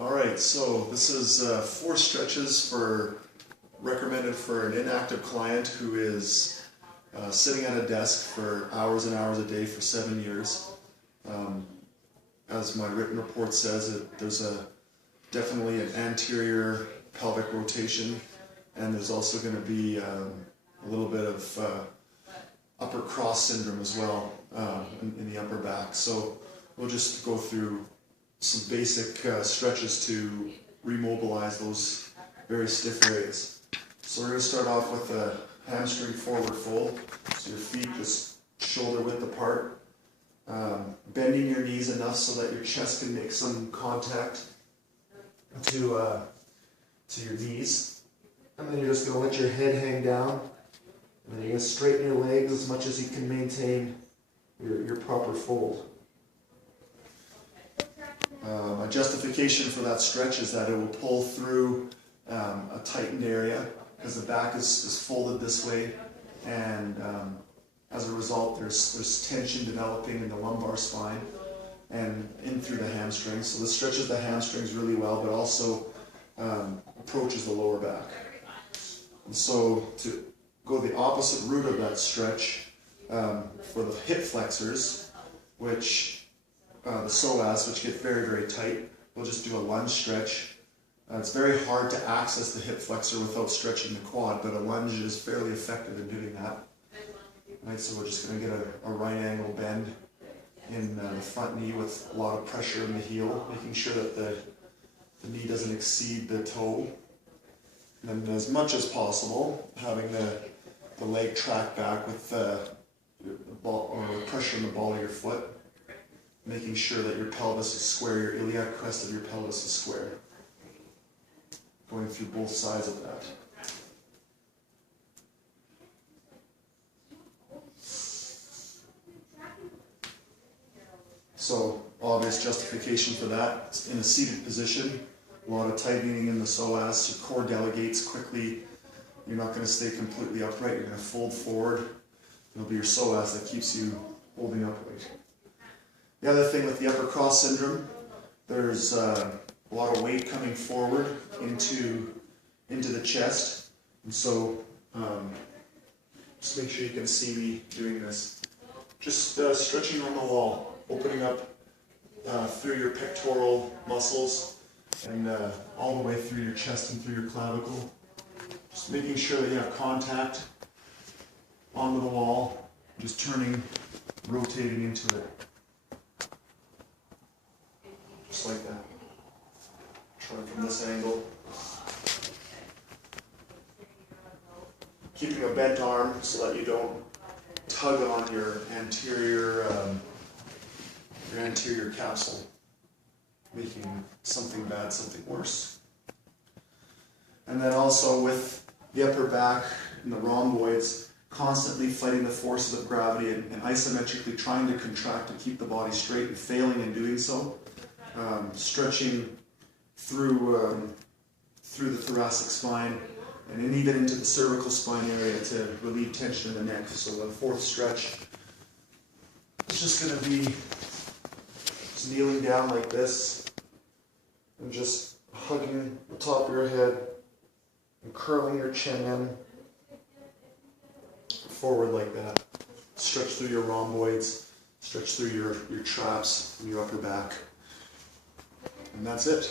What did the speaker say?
Alright, so this is 4 stretches recommended for an inactive client who is sitting at a desk for hours and hours a day for 7 years. As my written report says, there's definitely an anterior pelvic rotation, and there's also going to be a little bit of upper cross syndrome as well in the upper back. So we'll just go through some basic stretches to remobilize those very stiff areas. So we're going to start off with a hamstring forward fold. So your feet just shoulder width apart. Bending your knees enough so that your chest can make some contact to your knees. And then you're just going to let your head hang down. And then you're going to straighten your legs as much as you can maintain your proper fold. My justification for that stretch is that it will pull through a tightened area because the back is folded this way, and as a result there's tension developing in the lumbar spine and in through the hamstrings. So this stretches the hamstrings really well, but also approaches the lower back. And so to go the opposite route of that stretch, for the hip flexors, which the psoas, which get very, very tight, we'll just do a lunge stretch. It's very hard to access the hip flexor without stretching the quad, but a lunge is fairly effective in doing that. Right, so we're just going to get a right angle bend in the front knee with a lot of pressure in the heel, making sure that the knee doesn't exceed the toe. And as much as possible, having the leg track back with pressure in the ball of your foot, making sure that your pelvis is square, your iliac crest of your pelvis is square. Going through both sides of that. So, obvious justification for that. It's in a seated position. A lot of tightening in the psoas. Your core delegates quickly. You're not going to stay completely upright. You're going to fold forward. It'll be your psoas that keeps you holding upright. The other thing with the upper cross syndrome, there's a lot of weight coming forward into the chest. And so, just make sure you can see me doing this. Just stretching on the wall, opening up through your pectoral muscles and all the way through your chest and through your clavicle. Just making sure that you have contact onto the wall, just turning, rotating into it. Just like that. Try from this angle. Keeping a bent arm so that you don't tug on your anterior capsule, making something bad something worse. And then also with the upper back and the rhomboids, constantly fighting the forces of gravity and isometrically trying to contract to keep the body straight and failing in doing so. Stretching through the thoracic spine and even into the cervical spine area to relieve tension in the neck. So the fourth stretch is just going to be just kneeling down like this and just hugging the top of your head and curling your chin in forward like that. Stretch through your rhomboids, stretch through your traps and your upper back. And that's it.